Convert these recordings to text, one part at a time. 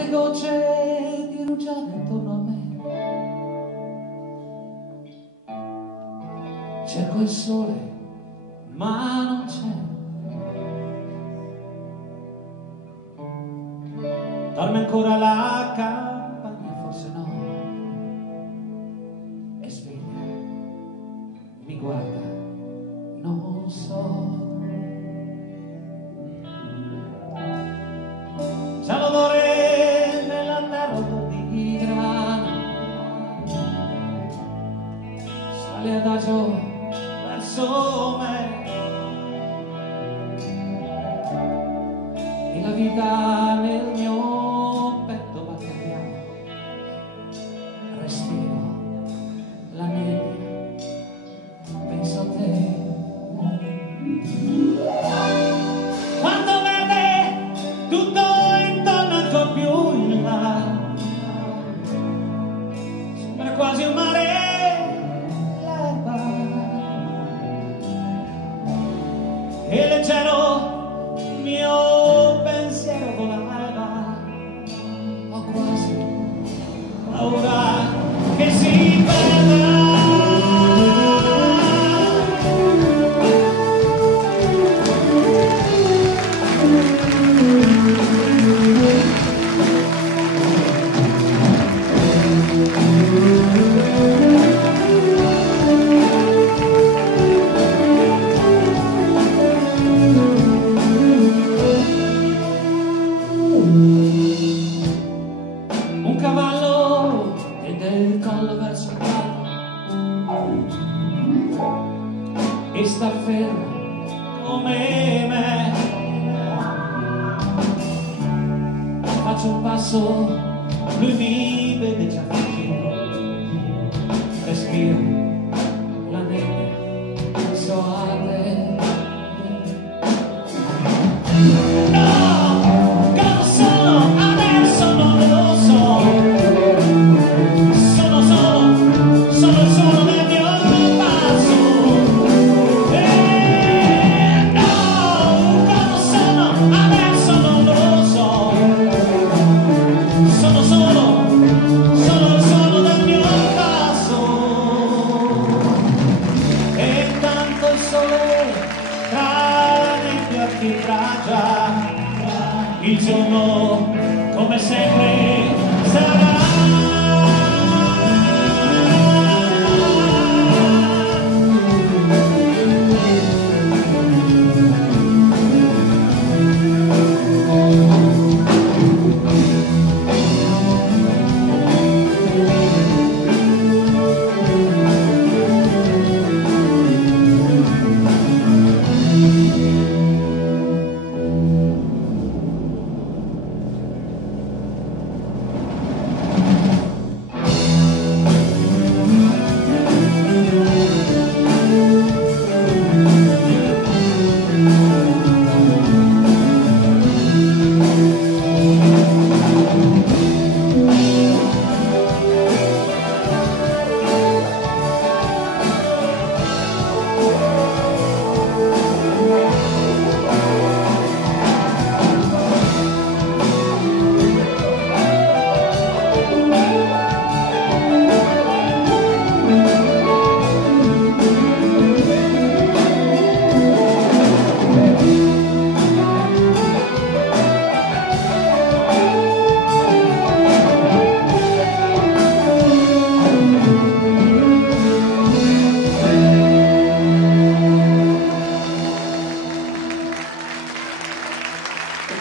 Quante gocce di rugiada intorno a me. Cerco il sole, ma non c'è. Dorme ancora la campagna, forse no. È sveglia, mi guarda, non so. C'è l'odore nella terra di grana, sale adagio verso me, e la vita nel mio petto batte piano. Respiro la nebbia, penso a te. Quando vede tutto intorno ancora più in là, sembra quasi un mare l'erba, e leggero il mio pensiero volava. Ho quasi paura che si perda. Un cavallo tende il collo verso il palmo e sta fermo come me. Faccio un passo, lui mi vede già vicino. Respiro la nebbia, penso a te. Il giorno come sempre sarà.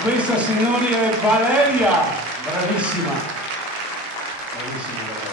Questa, signori, è Valeria, bravissima, bravissima.